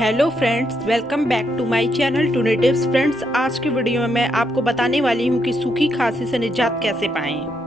Hello friends, welcome back to my channel to tips. Friends, आज की video में मैं आपको बताने वाली हूँ कि सूखी खांसी से निजात कैसे पाएं।